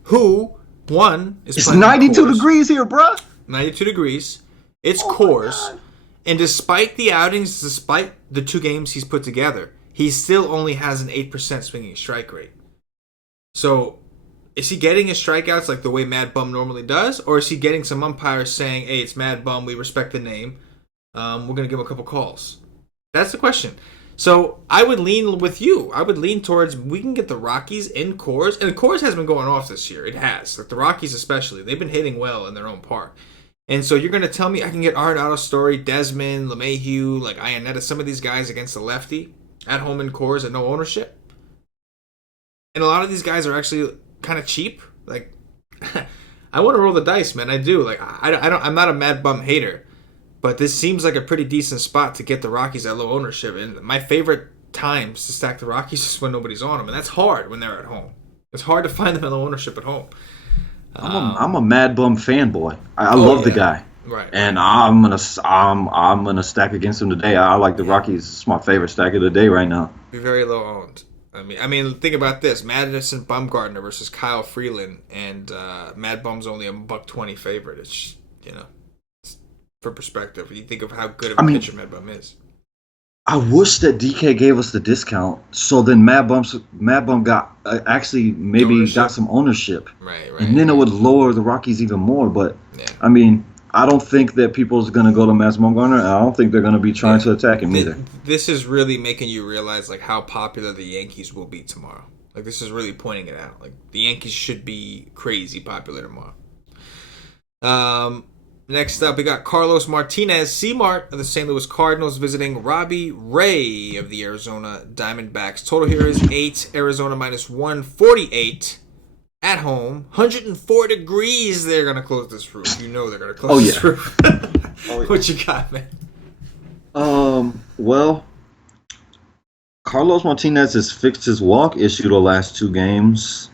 who one is it's 92 degrees here, bruh. 92 degrees. It's Coors, and despite the outings, despite the 2 games he's put together, he still only has an 8% swinging strike rate. So, is he getting his strikeouts like the way Mad Bum normally does? Or is he getting some umpires saying, hey, it's Mad Bum, we respect the name, we're going to give him a couple calls? That's the question. So, I would lean with you. I would lean towards we can get the Rockies in Coors. And Coors has been going off this year. It has. Like the Rockies especially. They've been hitting well in their own park. And so you're going to tell me I can get Arenado, Story, Desmond, LeMahieu, like Iannetta, some of these guys against the lefty at home in Coors at no ownership? And a lot of these guys are actually kind of cheap. Like, I want to roll the dice, man. I do. Like, I'm not a Mad Bum hater, but this seems like a pretty decent spot to get the Rockies at low ownership. And my favorite times to stack the Rockies is when nobody's on them, and that's hard when they're at home. It's hard to find them at low ownership at home. I'm a Mad Bum fanboy. I love the guy, right? And I'm gonna stack against him today. I like the Rockies. It's my favorite stack of the day right now. Be very low owned. I mean, think about this: Madison Bumgarner versus Kyle Freeland, and Mad Bum's only a $1.20 favorite. It's it's for perspective. You think of how good of a pitcher Mad Bum is. I wish that DK gave us the discount, so then Mad Bum got actually maybe got some ownership, right, and then it would lower the Rockies even more. But I mean, I don't think that people's gonna go to Madison Bumgarner, and I don't think they're gonna be trying to attack him either. This is really making you realize like how popular the Yankees will be tomorrow. Like this is really pointing it out. Like the Yankees should be crazy popular tomorrow. Next up, we got Carlos Martinez, C-Mart of the St. Louis Cardinals, visiting Robbie Ray of the Arizona Diamondbacks. Total here is 8. Arizona minus 148 at home. 104 degrees. They're going to close this roof. You know they're going to close this roof. What you got, man? Well, Carlos Martinez has fixed his walk issue the last 2 games.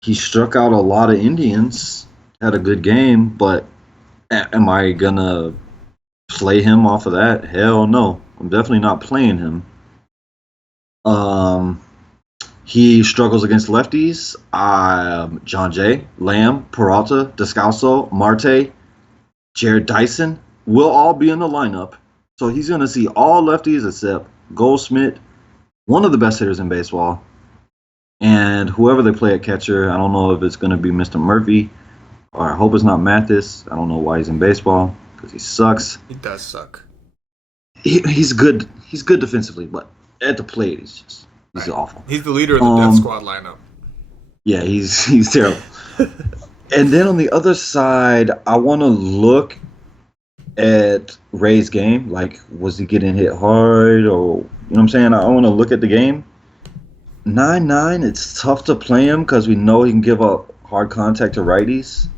He struck out a lot of Indians. Had a good game, but am I gonna play him off of that? Hell no. I'm definitely not playing him. He struggles against lefties. John Jay, Lamb, Peralta, Descalso, Marte, Jared Dyson will all be in the lineup. So he's gonna see all lefties except Goldschmidt, one of the best hitters in baseball, and whoever they play at catcher. I don't know if it's gonna be Mr. Murphy. Or I hope it's not Mathis. I don't know why he's in baseball because he sucks. He does suck. He's good. He's good defensively, but at the plate, he's awful. He's the leader of the death squad lineup. Yeah, he's terrible. And then on the other side, I want to look at Ray's game. Like, was he getting hit hard, or you know what I'm saying? I want to look at the game. 9-9. It's tough to play him because we know he can give up hard contact to righties.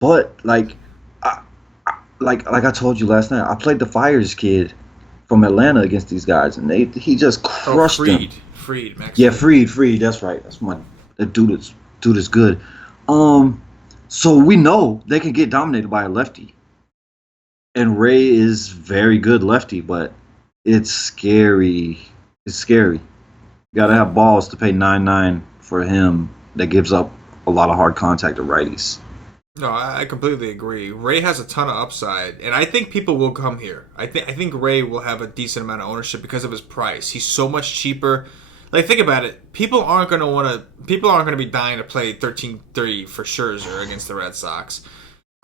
But like I told you last night, I played the Fires kid from Atlanta against these guys, and he just crushed them. Freed, Max. Yeah, Freed. That's right. That's that dude is good. So we know they can get dominated by a lefty, and Ray is very good lefty, but it's scary. It's scary. You gotta have balls to pay 9-9 for him. That gives up a lot of hard contact to righties. No, I completely agree. Ray has a ton of upside, and I think people will come here. I think Ray will have a decent amount of ownership because of his price. He's so much cheaper. Like, think about it. People aren't going to be dying to play 13-3 for Scherzer against the Red Sox.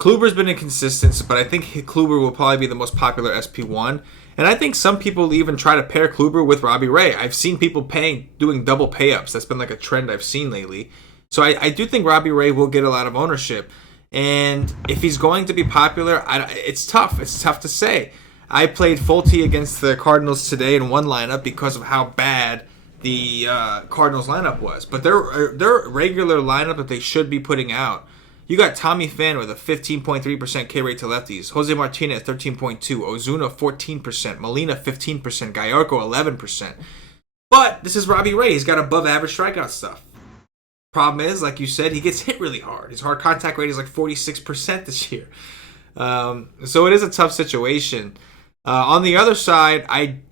Kluber's been inconsistent, but I think Kluber will probably be the most popular SP1. And I think some people even try to pair Kluber with Robbie Ray. I've seen people doing double pay-ups. That's been like a trend I've seen lately. So I do think Robbie Ray will get a lot of ownership. And if he's going to be popular, it's tough. It's tough to say. I played Fulte against the Cardinals today in one lineup because of how bad the Cardinals lineup was. But their regular lineup that they should be putting out, you got Tommy Pham with a 15.3% K rate to lefties, Jose Martinez 13.2%, Ozuna 14%, Molina 15%, Gallardo 11%. But this is Robbie Ray. He's got above average strikeout stuff. Problem is, like you said, he gets hit really hard. His hard contact rate is like 46% this year. So it is a tough situation. On the other side,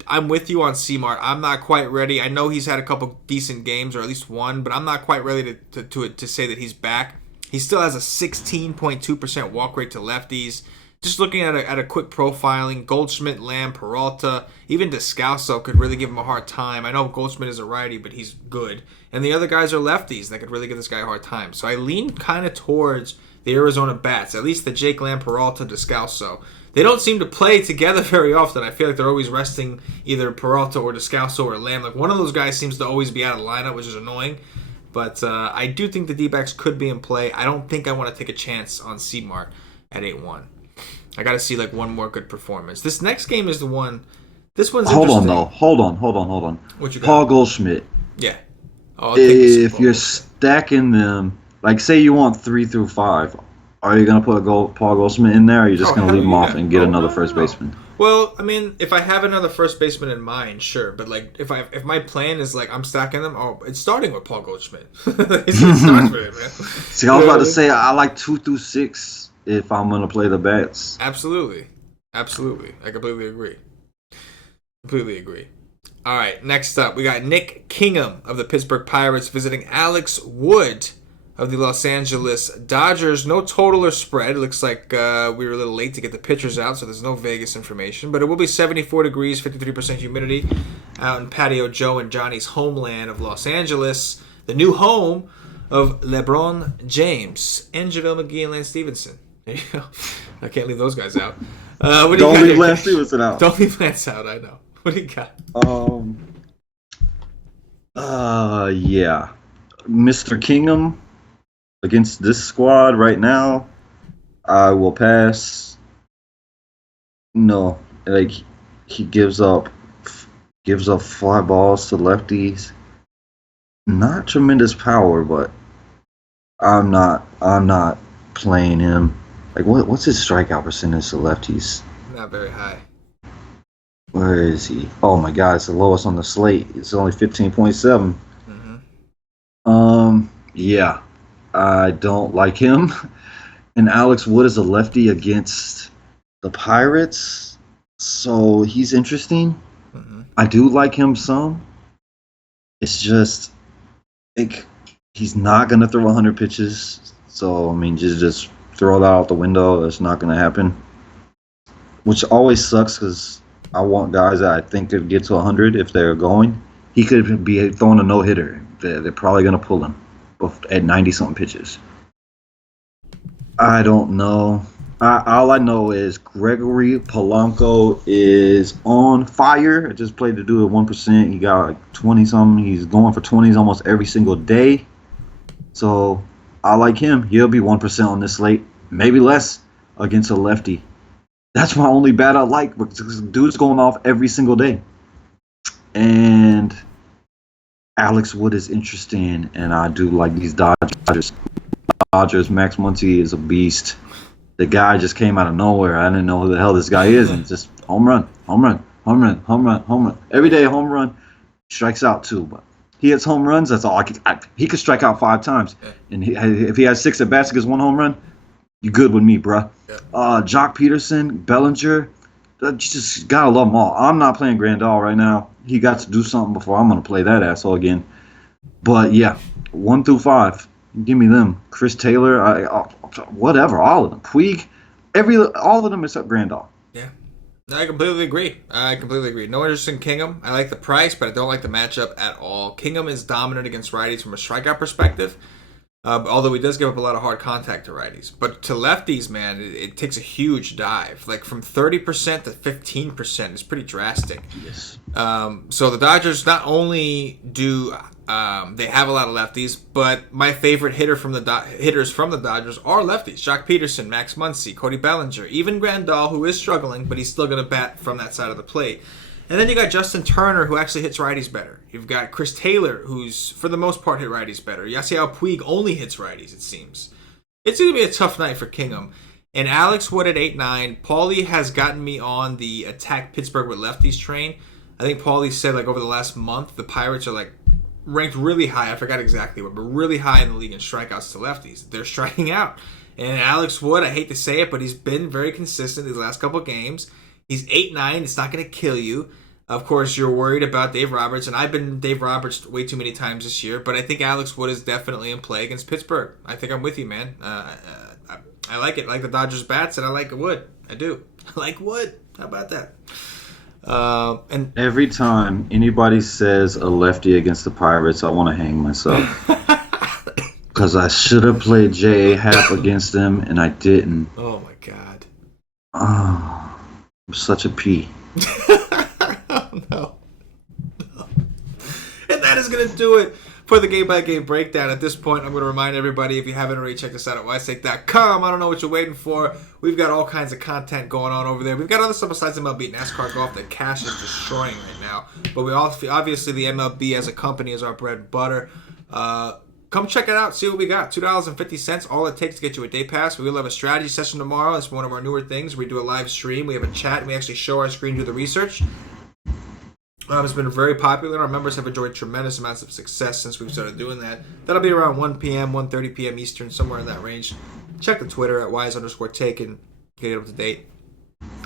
I'm with you on C-Mart. I'm not quite ready. I know he's had a couple decent games, or at least one, but I'm not quite ready to say that he's back. He still has a 16.2% walk rate to lefties. Just looking at a quick profiling, Goldschmidt, Lamb, Peralta, even Descalso could really give him a hard time. I know Goldschmidt is a righty, but he's good. And the other guys are lefties that could really give this guy a hard time. So I lean kind of towards the Arizona bats, at least the Jake Lamb, Peralta, Descalso. They don't seem to play together very often. I feel like they're always resting either Peralta or Descalso or Lamb. Like one of those guys seems to always be out of the lineup, which is annoying. But I do think the D-backs could be in play. I don't think I want to take a chance on C-Mart at 8-1. I got to see like one more good performance. This next game is the one. This one's Hold on, interesting. though. Hold on. What you got? Paul Goldschmidt. Yeah. If you're stacking them, like say you want 3 through 5, are you going to put Paul Goldschmidt in there, or are you just going to leave him off and get another first baseman? Well, I mean, if I have another first baseman in mind, sure. But like, if my plan is like I'm stacking them, it's starting with Paul Goldschmidt. It starts with it, man. See, I was about to say I like 2 through 6 if I'm going to play the bats. Absolutely. I completely agree. All right, next up, we got Nick Kingham of the Pittsburgh Pirates visiting Alex Wood of the Los Angeles Dodgers. No total or spread. It looks like we were a little late to get the pitchers out, so there's no Vegas information. But it will be 74 degrees, 53% humidity out in Patio Joe and Johnny's homeland of Los Angeles, the new home of LeBron James and JaVale McGee and Lance Stevenson. There you go. I can't leave those guys out. Don't leave Lance Stevenson out. Don't leave Lance out, I know. What do you got? Yeah. Mr. Kingham against this squad right now, I will pass. No, like he gives up fly balls to lefties. Not tremendous power, but I'm not playing him. Like what's his strikeout percentage to lefties? Not very high. Where is he? Oh my God, it's the lowest on the slate. It's only 15.7. Yeah, I don't like him. And Alex Wood is a lefty against the Pirates, so he's interesting. I do like him some. It's just, like, he's not gonna throw 100 pitches. So I mean, just throw that out the window. That's not gonna happen. Which always sucks because I want guys that I think could get to 100 if they're going. He could be throwing a no-hitter. They're probably going to pull him at 90-something pitches. I don't know. All I know is Gregory Polanco is on fire. I just played the dude at 1%. He got like 20-something. He's going for 20s almost every single day. So I like him. He'll be 1% on this slate. Maybe less against a lefty. That's my only bat I like, because dude's going off every single day. And Alex Wood is interesting, and I do like these Dodgers. Max Muncy is a beast. The guy just came out of nowhere. I didn't know who the hell this guy is, and just home run. Every day home run, strikes out too. But he hits home runs. That's all. He could strike out 5 times, and if he has 6 at bats against 1 home run, you good with me, bruh. Jock Peterson, Bellinger, just gotta love them all. I'm not playing Grandal right now. He got to do something before I'm gonna play that asshole again. But yeah, 1 through 5, give me them. Chris Taylor, whatever, all of them. Puig, all of them except Grandal. Yeah, I completely agree. No interest in Kingham. I like the price, but I don't like the matchup at all. Kingham is dominant against righties from a strikeout perspective. Although he does give up a lot of hard contact to righties. But to lefties, man, it takes a huge dive. Like from 30% to 15% is pretty drastic. Yes. So the Dodgers not only do They have a lot of lefties, but my favorite hitters from the Dodgers are lefties. Jock Peterson, Max Muncy, Cody Bellinger, even Grandal, who is struggling, but he's still going to bat from that side of the plate. And then you got Justin Turner, who actually hits righties better. You've got Chris Taylor, who's for the most part hit righties better. Yasiel Puig only hits righties, it seems. It's going to be a tough night for Kingham. And Alex Wood at 8-9. Paulie has gotten me on the attack Pittsburgh with lefties train. I think Paulie said over the last month, the Pirates are ranked really high. I forgot exactly what, but really high in the league in strikeouts to lefties. They're striking out. And Alex Wood, I hate to say it, but he's been very consistent these last couple of games. He's 8-9. It's not going to kill you. Of course, you're worried about Dave Roberts, and I've been Dave Roberts way too many times this year, but I think Alex Wood is definitely in play against Pittsburgh. I think I'm with you, man. I like it. I like the Dodgers bats, and I like Wood. I do. I like Wood. How about that? And every time anybody says a lefty against the Pirates, I want to hang myself. Because I should have played J.A. Happ against them, and I didn't. Oh, my God. Oh, I'm such a P. Oh, no. And that is going to do it for the game-by-game breakdown. At this point, I'm going to remind everybody, if you haven't already, check us out at wisestake.com. I don't know what you're waiting for. We've got all kinds of content going on over there. We've got other stuff besides MLB, NASCAR golf that Cash is destroying right now. But we also, obviously, the MLB as a company is our bread and butter. Come check it out. See what we got. $2.50, all it takes to get you a day pass. We will have a strategy session tomorrow. It's one of our newer things. We do a live stream. We have a chat, and we actually show our screen, do the research. It's been very popular. Our members have enjoyed tremendous amounts of success since we've started doing that. That'll be around 1 p.m., 1:30 p.m. Eastern, somewhere in that range. Check the Twitter at wise_take and get it up to date.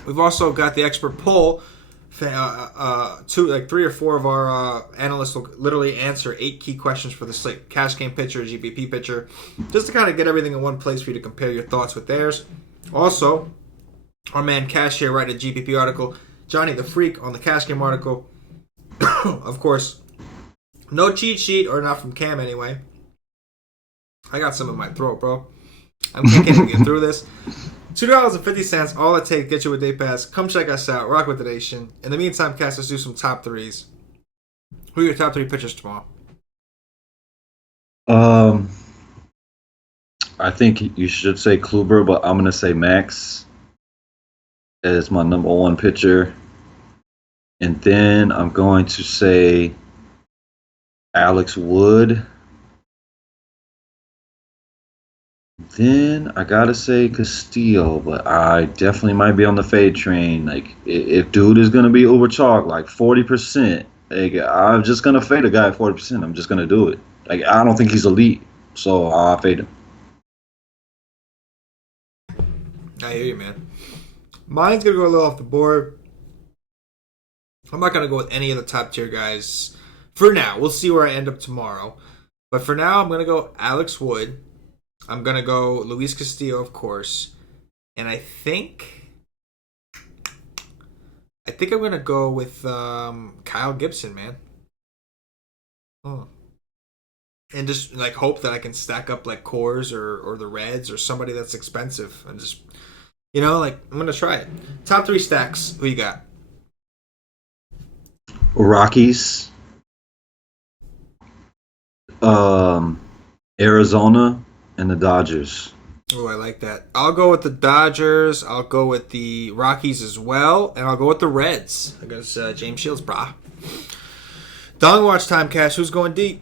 We've also got the expert poll. 3 or 4 of our analysts will literally answer 8 key questions for the slate. Cash game pitcher, GPP pitcher, just to kind of get everything in one place for you to compare your thoughts with theirs. Also, our man Cash here wrote a GPP article. Johnny the Freak on the Cash game article. Of course, no cheat sheet, or not from Cam anyway. I got some in my throat, bro. I can't even get through this. $2.50, all it takes, get you a day pass. Come check us out. Rock with the nation. In the meantime, Cass, let's do some top threes. Who are your top 3 pitchers tomorrow? I think you should say Kluber, but I'm going to say Max as my number 1 pitcher. And then I'm going to say Alex Wood. Then I gotta say Castillo, but I definitely might be on the fade train. If dude is gonna be uber chalk, 40%, I'm just gonna fade a guy at 40%. I'm just gonna do it. I don't think he's elite, so I'll fade him. I hear you, man. Mine's gonna go a little off the board. I'm not gonna go with any of the top tier guys for now. We'll see where I end up tomorrow, but for now, I'm gonna go Alex Wood. I'm going to go Luis Castillo, of course. And I think I'm going to go with Kyle Gibson, man. And just hope that I can stack up Coors or the Reds or somebody that's expensive. And just, I'm going to try it. Top 3 stacks. Who you got? Rockies. Arizona. And the Dodgers. Oh, I like that. I'll go with the Dodgers. I'll go with the Rockies as well. And I'll go with the Reds against James Shields, brah. Dong watch time, Cash. Who's going deep?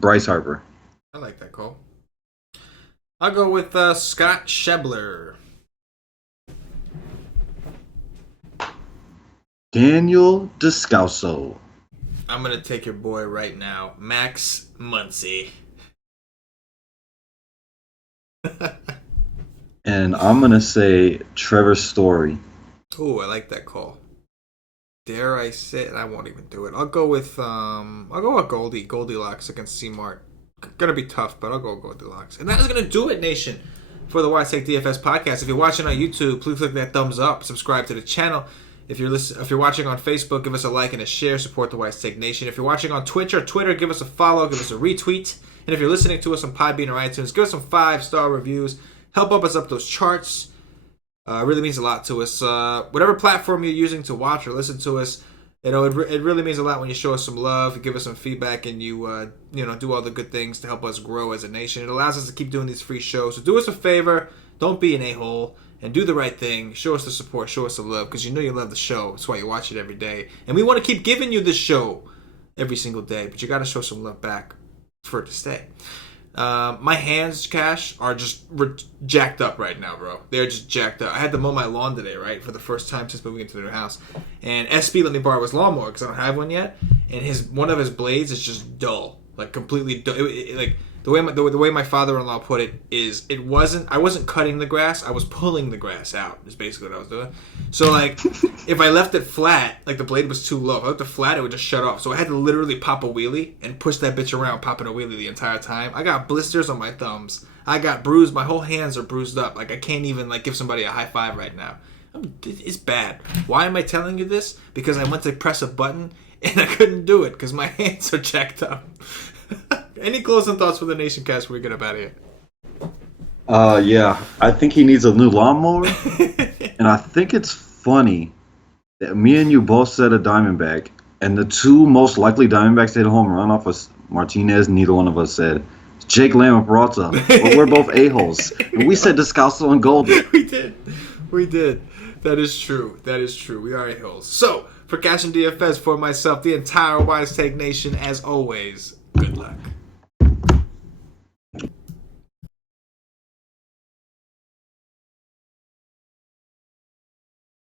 Bryce Harper. I like that call. I'll go with Scott Schebler. Daniel Descalso. I'm going to take your boy right now, Max Muncy. And I'm going to say Trevor Story. Oh, I like that call. Dare I say it? I won't even do it. I'll go with Goldilocks against C-Mart. Gonna be tough, but I'll go Goldilocks. And that is gonna do it, Nation, for the Wise Take DFS podcast. If you're watching on YouTube, please click that thumbs up, subscribe to the channel. If you're watching on Facebook, give us a like and a share. Support the Wise Take Nation. If you're watching on Twitch or Twitter, give us a follow. Give us a retweet. And if you're listening to us on Podbean or iTunes, give us some 5-star reviews. Help us up those charts. It really means a lot to us. Whatever platform you're using to watch or listen to us, it really means a lot when you show us some love, you give us some feedback, and you do all the good things to help us grow as a nation. It allows us to keep doing these free shows. So do us a favor. Don't be an a-hole. And do the right thing. Show us the support. Show us the love. Because you know you love the show. That's why you watch it every day. And we want to keep giving you this show every single day. But you got to show some love back for it to stay. My hands, Cash, are just jacked up right now, bro. They're just jacked up. I had to mow my lawn today, right? For the first time since moving into the new house. And SB let me borrow his lawnmower because I don't have one yet. And one of his blades is just dull. Like, completely dull. The way my father-in-law put it is, I wasn't cutting the grass, I was pulling the grass out, is basically what I was doing. So, like, if I left it flat, like, the blade was too low. If I left it flat, it would just shut off. So I had to literally pop a wheelie and push that bitch around, popping a wheelie the entire time. I got blisters on my thumbs. I got bruised. My whole hands are bruised up. Like, I can't even, like, give somebody a high five right now. It's bad. Why am I telling you this? Because I went to press a button, and I couldn't do it because my hands are jacked up. Any closing thoughts for the Nation Cast before we get up out of here? Yeah. I think he needs a new lawnmower. And I think it's funny that me and you both said a Diamondback, and the two most likely Diamondbacks to hit a home run off of Martinez, neither one of us said Jake Lamb and Peralta. But we're both a-holes. And we said Descalso and Golden. We did. That is true. We are a-holes. So, for CashinDFS, for myself, the entire Wise Take Nation, as always, good luck.